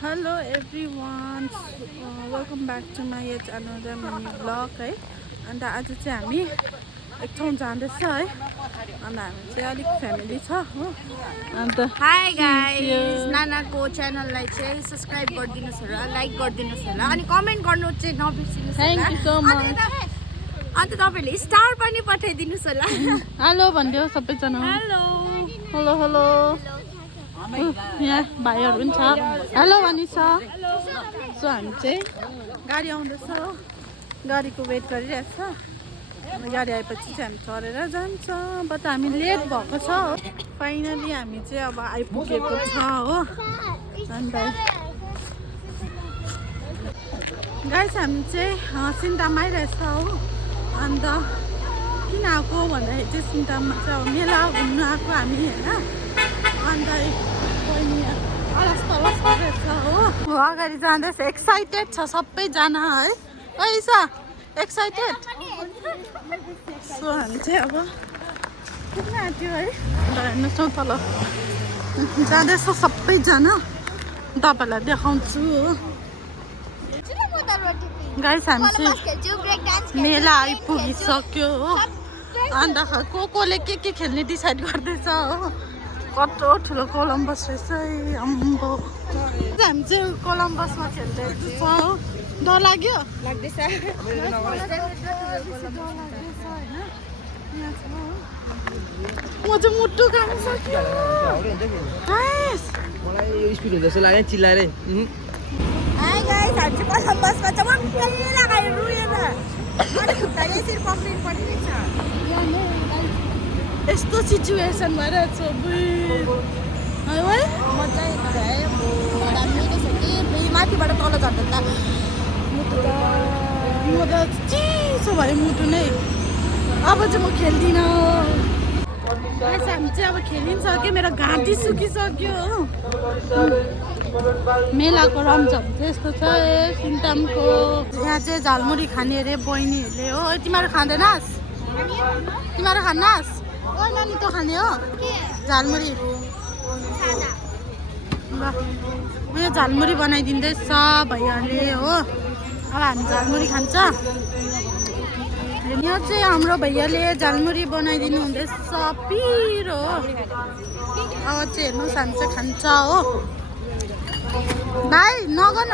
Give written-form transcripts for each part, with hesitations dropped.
Hello everyone, welcome back to my yet another mini vlog है अन्त आज चाहिँ हामी एक ठाउँ जाँदैछ है अन्त हामी चाहिँ अलिक फ्यामिली छ हो अन्त हाई गाइस नानाको च्यानललाई चाहिँ सब्स्क्राइब गरिदिनुस् होला लाइक गरिदिनुस् होला अनि कमेन्ट गर्नु चाहिँ नबिर्सिनुस् होला थ्याङ्क यू सो मच अन्त तपाईहरुले स्टार पनि पठाइदिनुस् होला हेलो भन्दियो सबैजना हेलो हेलो हेलो यहाँ भाइहरु पनि छ हेलो भनिन्छ सो हामी चाहिँ गाडी आउँदैछ हो गाडीको वेट गरिरहेछ गाडी आएपछि चाहिँ हामी चढेर जान्छ बट हामी लेट भएको छ हो फाइनली हामी चाहिँ अब आइपुगेको छ हो अन्त गाइस हामी चाहिँ सिन्तामा आइरहेछ हो अन्त किन आएको भन्दाखेरि चाहिँ सिन्तामा चाहिँ अब मेला घुम्नु आएको हामी होइन अन्त बहिनी अलस तलस गरेछ हो अगाडि जाँदैछ एक्साइटेड छ सबैजना है पैसा एक्साइटेड सो हामी चाहिँ अब पुग्न आँट्यो है अन्त हेर्नुहोस् न तल जाँदैछ सबैजना तपाईँलाई देखाउँछु हो गाइस हामी चाहिँ मेला आइपुगिसक्यो हो अन्त कोले के खेल्ने डिसाइड गर्दैछ हो कत्रो ठुलो कोलम्बस रहेछ है अम्बो हामी चाहिँ कोलम्बसमा खेल्दैछ हो डर लाग्यो लाग्दैछ म चाहिँ मुटु खानु सक्यो मलाई यो स्पिड हुँदैछ लाग्यो चिल्लाएरै हाई गाइस हामी चाहिँ कोलम्बसमा चाहिँ मक्कली लगाएर रुएन अनि खुट्टा यसरी पक्रिनु पर्ने रहेछ यस्तो सिचुएसन भइरहेको छ है म चाहिँ दामी छ कि माथिबाट तल झर्दा त मुटु त चिसो भयो मुटु नै अब चाहिँ म खेल्दिनँ हामी चाहिँ अब खेलिसक्यो मेरो घाँटी सुकिसक्यो हो मेलाको रमझम चाहिँ यस्तो छ सिन्तामको यहाँ चाहिँ झालमुरी खाने अरे बहिनीहरूले हो तिमीहरू खाँदैनस् तिमीहरू खान्नस् ओ नानी त खाने हो झालमुरी ल उयो झालमुरी बनाइदिँदैछ भैयाले हो अब हामी झालमुरी खान्छ यहाँ चाहिँ हाम्रो भैयाले झालमुरी बनाइदिनु हुँदैछ पिरो अब चाहिँ हेर्नुहोस् हामी चाहिँ खान्छ हो भाइ नगन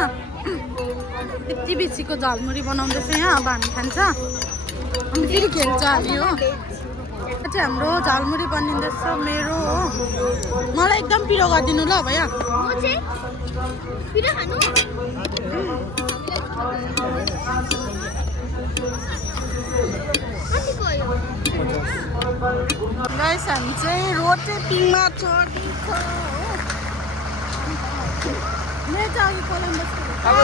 यति बेसीको झालमुरी बनाउँदैछ यहाँ अब हामी खान्छ अनि फेरि खेल्छ हामी हो चाहिँ हाम्रो झालमुरी बनिँदैछ मेरो हो मलाई एकदम पिरो गरिदिनु ल भैया गाइस हामी चाहिँ रोटेपिङमा चढिन्छ हो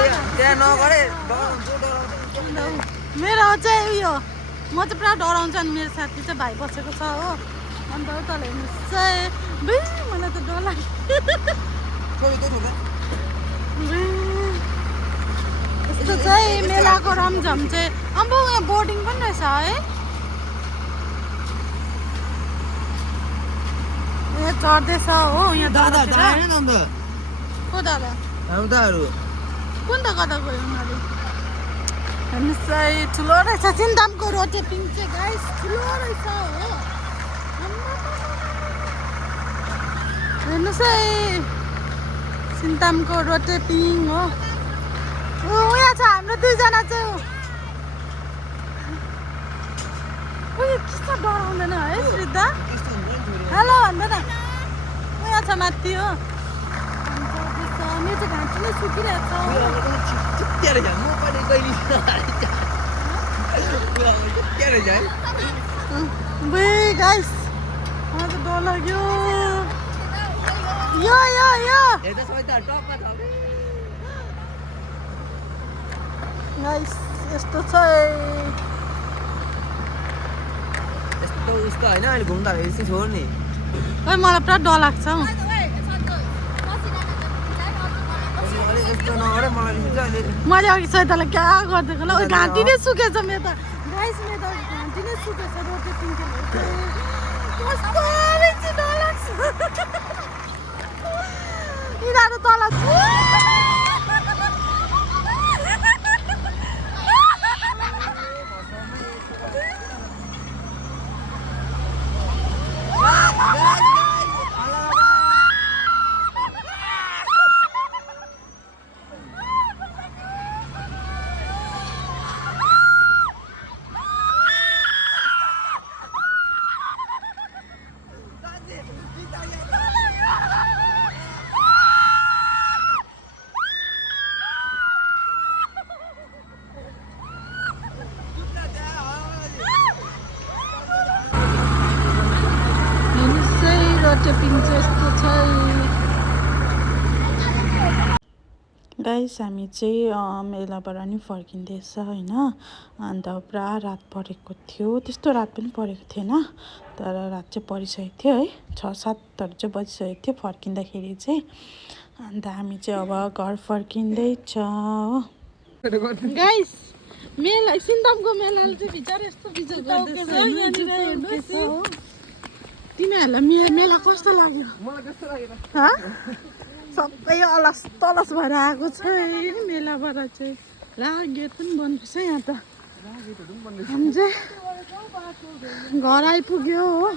मेरो चाहिँ उयो म चाहिँ पुरा डराउँछ नि मेरो साथी चाहिँ भाइ बसेको छ हो अन्त तल हेर्नुहोस् चाहिँ मलाई त डर लाग्यो यस्तो चाहिँ मेलाको रमझम चाहिँ अब यहाँ बोर्डिङ पनि रहेछ है यहाँ चढ्दैछ हो यहाँ दादा को दादा कुन त कता गयो उनीहरू हेर्नुहोस् है ठुलो रहेछ सिन्तामको रोटेपिङ चाहिँ गाइस ठुलो रहेछ हो हेर्नुहोस् है सिन्तामको रोटेपिङ हो उयो छ हाम्रो दुईजना चाहिँ उयो के छ डराउँदैन है श्रीदा हेलो भन्दैन उयो छ माथि हो मेरो चाहिँ घाँटी नै सुकिरहेको छ गाइस मलाई त डर लाग्यो यो गाइस यस्तो छ यस्तो उस्तो होइन अहिले घुम्दाखेरि यस्तो छोड नि खै मलाई पुरा डर लाग्छ हौ मैले अघि सहितलाई क्या गरिदिएको ल घाँटी नै सुकेछ मेरो त गाइस मेरो त घाँटी नै सुकेछ रोटेपिङ कस्तो डर लाग्छ यिनीहरू तल गाइस हामी चाहिँ मेलाबाट नि फर्किँदैछ होइन अन्त पुरा रात परेको थियो त्यस्तो रात पनि परेको थिएन तर रात चाहिँ परिसकेको थियो है 6-7 चाहिँ बजिसकेको थियो फर्किँदाखेरि चाहिँ अन्त हामी चाहिँ अब घर फर्किँदैछ हो गाइस मेला सिन्तामको मेलाले चाहिँ बिचार यस्तो बिचार गर्दैछ तिमीहरूलाई मेला कस्तो लाग्यो सबै अलस तलस भएर आएको छ है मेलाबाट चाहिँ ला गेट पनि बन्द छ यहाँ त हामी चाहिँ घर आइपुग्यो हो